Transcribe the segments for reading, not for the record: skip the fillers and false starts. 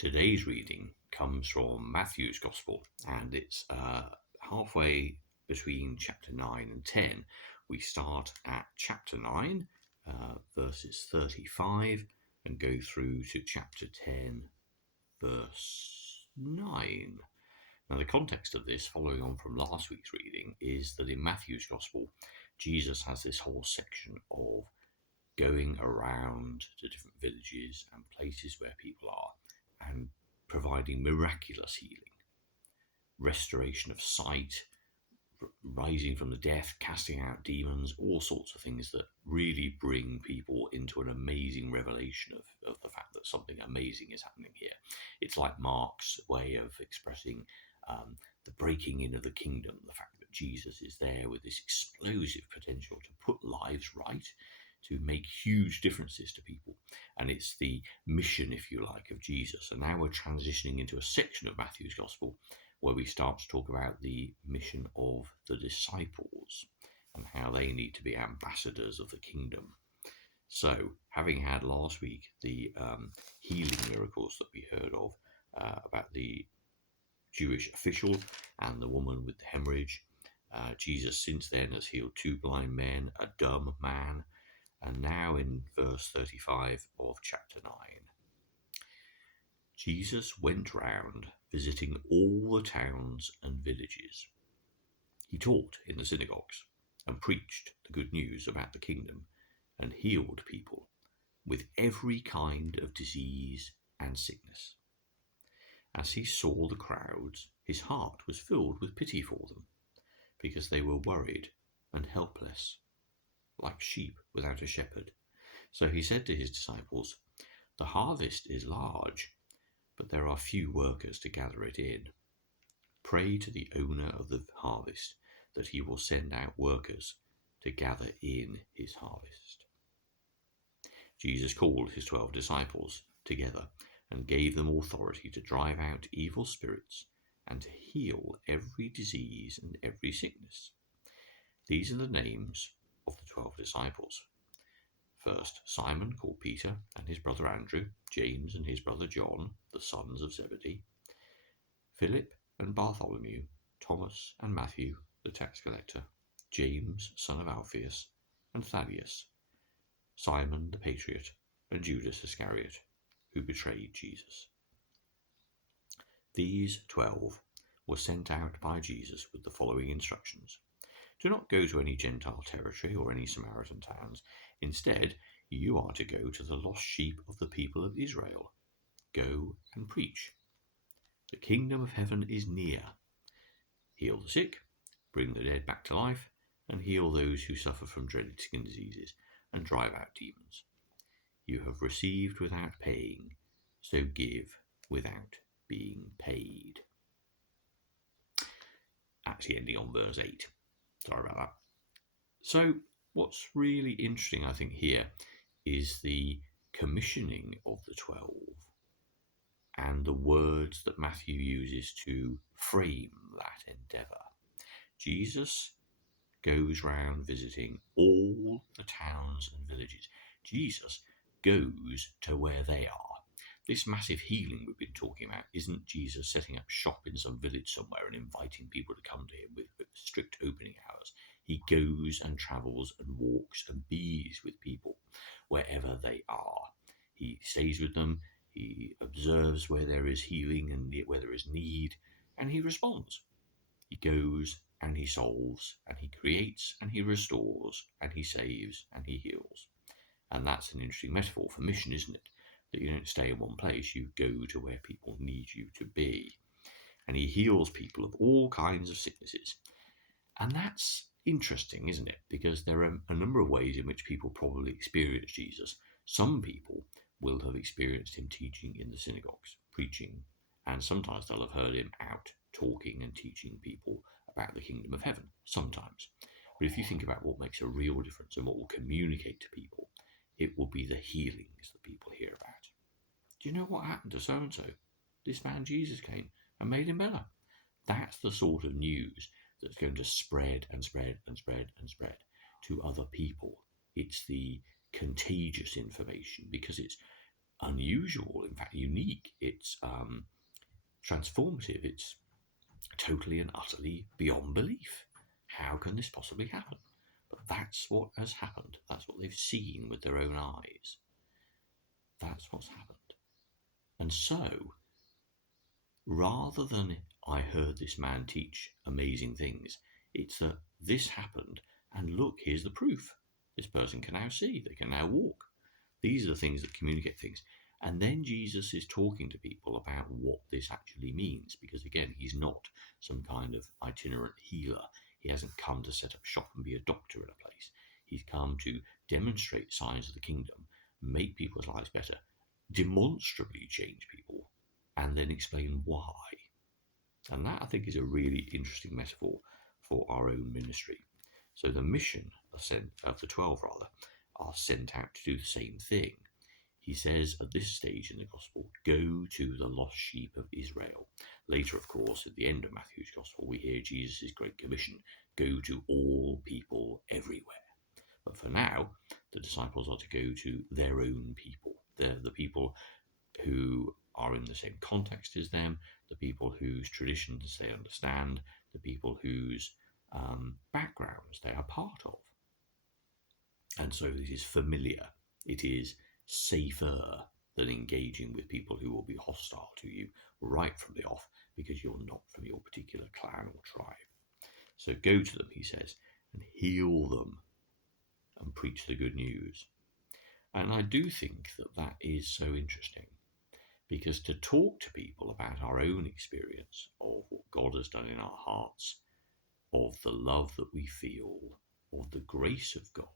Today's reading comes from Matthew's Gospel, and it's halfway between chapter 9 and 10. We start at chapter 9, verses 35, and go through to chapter 10, verse 9. Now, the context of this, following on from last week's reading, is that in Matthew's Gospel, Jesus has this whole section of going around to different villages and places where people are and providing miraculous healing, restoration of sight, rising from the dead, casting out demons, all sorts of things that really bring people into an amazing revelation of the fact that something amazing is happening here. It's like Mark's way of expressing the breaking in of the kingdom, the fact that Jesus is there with this explosive potential to put lives right, to make huge differences to people. And it's the mission, if you like, of Jesus. And now we're transitioning into a section of Matthew's Gospel where we start to talk about the mission of the disciples and how they need to be ambassadors of the kingdom. So, having had last week the healing miracles that we heard of about the Jewish official and the woman with the hemorrhage, Jesus since then has healed 2 blind men, a dumb man, and now in verse 35 of chapter 9. Jesus went round visiting all the towns and villages. He taught in the synagogues and preached the good news about the kingdom and healed people with every kind of disease and sickness. As he saw the crowds, his heart was filled with pity for them, because they were worried and helpless, like sheep without a shepherd. So he said to his disciples, "The harvest is large, but there are few workers to gather it in. Pray to the owner of the harvest that he will send out workers to gather in his harvest." Jesus called his 12 disciples together and gave them authority to drive out evil spirits and to heal every disease and every sickness. These are the names of the 12 disciples. First, Simon, called Peter, and his brother Andrew, James and his brother John, the sons of Zebedee, Philip and Bartholomew, Thomas and Matthew, the tax collector, James, son of Alphaeus, and Thaddeus, Simon the patriot, and Judas Iscariot, who betrayed Jesus. These 12 were sent out by Jesus with the following instructions. Do not go to any Gentile territory or any Samaritan towns. Instead, you are to go to the lost sheep of the people of Israel. Go and preach. The kingdom of heaven is near. Heal the sick, bring the dead back to life, and heal those who suffer from dreaded skin diseases, and drive out demons. You have received without paying, so give without being paid. Actually ending on verse 8. Sorry about that. So what's really interesting, I think, here is the commissioning of the 12 and the words that Matthew uses to frame that endeavour. Jesus goes round visiting all the towns and villages. Jesus goes to where they are. This massive healing we've been talking about isn't Jesus setting up shop in some village somewhere and inviting people to come to him with strict opening hours. He goes and travels and walks and bees with people wherever they are. He stays with them, he observes where there is healing and where there is need, and he responds. He goes and he solves, and he creates, and he restores, and he saves, and he heals. And that's an interesting metaphor for mission, isn't it? That you don't stay in one place, you go to where people need you to be. And he heals people of all kinds of sicknesses. And that's interesting, isn't it? Because there are a number of ways in which people probably experience Jesus. Some people will have experienced him teaching in the synagogues, preaching, and sometimes they'll have heard him out talking and teaching people about the kingdom of heaven, sometimes. But if you think about what makes a real difference and what will communicate to people, it will be the healings that people hear about. Do you know what happened to so-and-so? This man Jesus came and made him better. That's the sort of news that's going to spread and spread and spread and spread to other people. It's the contagious information because it's unusual, in fact unique. It's transformative. It's totally and utterly beyond belief. How can this possibly happen? But that's what has happened. That's what they've seen with their own eyes. That's what's happened. And so, rather than I heard this man teach amazing things, it's that this happened, and look, here's the proof. This person can now see, they can now walk. These are the things that communicate things. And then Jesus is talking to people about what this actually means, because again, he's not some kind of itinerant healer. He hasn't come to set up shop and be a doctor in a place. He's come to demonstrate signs of the kingdom, make people's lives better, demonstrably change people, and then explain why. And that, I think, is a really interesting metaphor for our own ministry. So the mission of the 12, are sent out to do the same thing. He says at this stage in the Gospel, go to the lost sheep of Israel. Later, of course, at the end of Matthew's Gospel, we hear Jesus' great commission, go to all people everywhere. But for now, the disciples are to go to their own people. They're the people who are in the same context as them, the people whose traditions they understand, the people whose backgrounds they are part of. And so this is familiar. It is safer than engaging with people who will be hostile to you right from the off because you're not from your particular clan or tribe. So go to them, he says, and heal them and preach the good news. And I do think that that is so interesting, because to talk to people about our own experience of what God has done in our hearts, of the love that we feel, of the grace of God,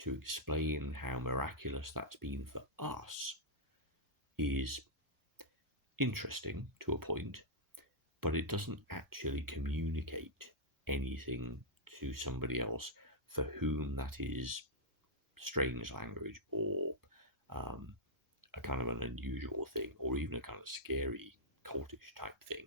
to explain how miraculous that's been for us, is interesting to a point, but it doesn't actually communicate anything to somebody else for whom that is strange language, or a kind of an unusual thing, or even a kind of scary cultish type thing,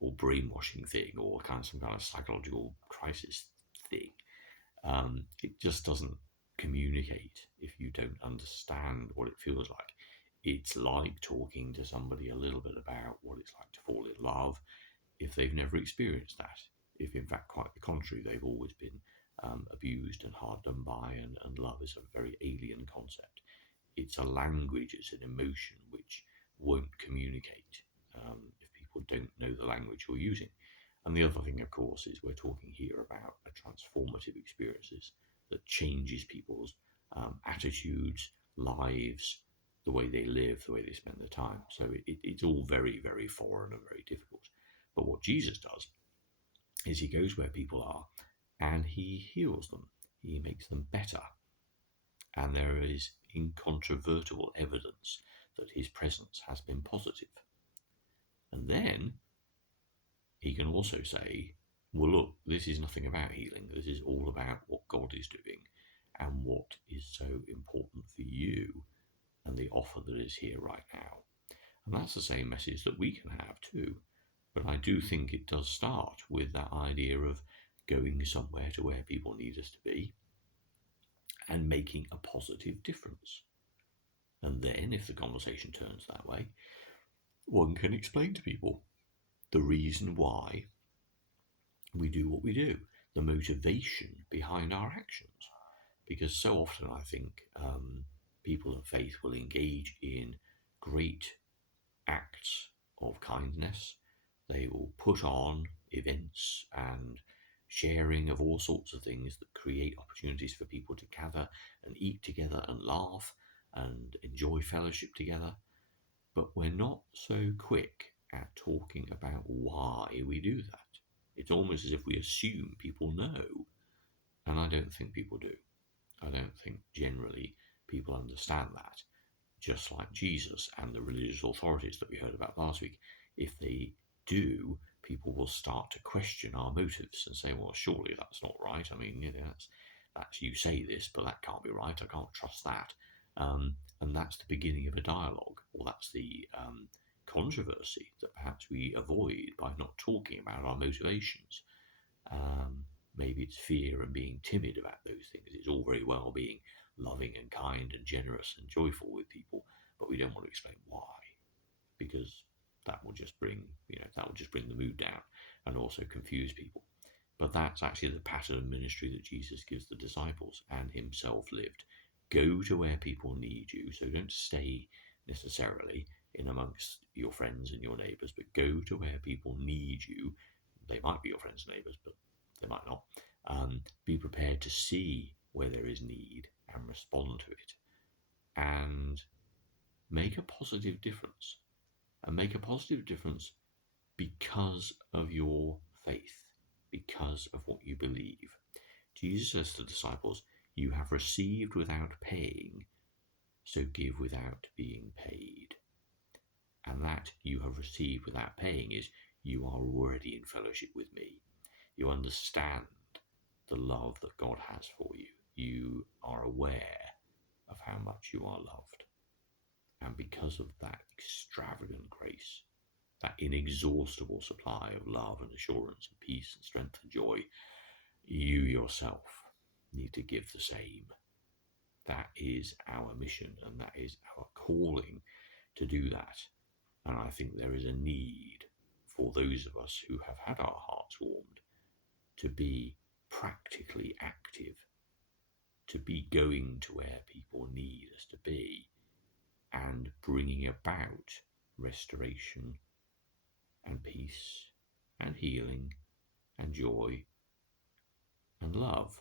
or brainwashing thing, or some kind of psychological crisis thing. It just doesn't communicate if you don't understand what it feels like. It's like talking to somebody a little bit about what it's like to fall in love if they've never experienced that. If, in fact, quite the contrary, they've always been abused and hard done by, and love is a very alien concept. It's a language, it's an emotion which won't communicate if people don't know the language you're using. And the other thing, of course, is we're talking here about a transformative experiences that changes people's attitudes, lives, the way they live, the way they spend their time. So it's all very, very foreign and very difficult. But what Jesus does is he goes where people are and he heals them. He makes them better. And there is incontrovertible evidence that his presence has been positive. And then he can also say, well, look, this is nothing about healing. This is all about what God is doing and what is so important for you and the offer that is here right now. And that's the same message that we can have too. But I do think it does start with that idea of going somewhere to where people need us to be and making a positive difference. And then, if the conversation turns that way, one can explain to people the reason why we do what we do, the motivation behind our actions. Because so often I think people of faith will engage in great acts of kindness. They will put on events and sharing of all sorts of things that create opportunities for people to gather and eat together and laugh and enjoy fellowship together. But we're not so quick at talking about why we do that. It's almost as if we assume people know, and I don't think people do. I don't think generally people understand that. Just like Jesus and the religious authorities that we heard about last week, if they do, people will start to question our motives and say, well, surely that's not right. I mean, that's you say this, but that can't be right. I can't trust that. And that's the beginning of a dialogue, or that's the controversy that perhaps we avoid by not talking about our motivations. Maybe it's fear and being timid about those things. It's all very well being loving and kind and generous and joyful with people, but we don't want to explain why, because that will just bring, the mood down and also confuse people. But that's actually the pattern of ministry that Jesus gives the disciples and himself lived. Go to where people need you. So don't stay necessarily in amongst your friends and your neighbours, but go to where people need you. They might be your friends and neighbours, but they might not. Be prepared to see where there is need and respond to it, and make a positive difference. And make a positive difference because of your faith, because of what you believe. Jesus says to the disciples, "You have received without paying, so give without being paid." And that you have received without paying is you are already in fellowship with me. You understand the love that God has for you. You are aware of how much you are loved. And because of that extravagant grace, that inexhaustible supply of love and assurance and peace and strength and joy, you yourself need to give the same. That is our mission, and that is our calling to do that. And I think there is a need for those of us who have had our hearts warmed to be practically active, to be going to where people need us to be and bringing about restoration and peace and healing and joy and love.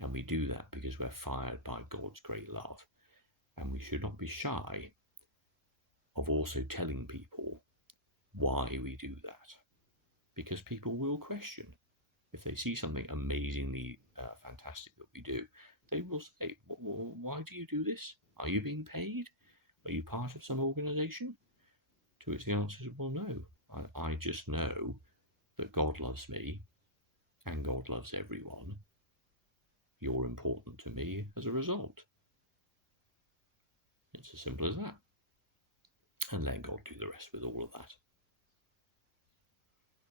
And we do that because we're fired by God's great love. And we should not be shy of also telling people why we do that, because people will question. If they see something amazingly fantastic that we do, they will say, "Why do you do this? Are you being paid? Are you part of some organization?" To which the answer is, well, no. I just know that God loves me and God loves everyone. You're important to me as a result. It's as simple as that. And let God do the rest with all of that.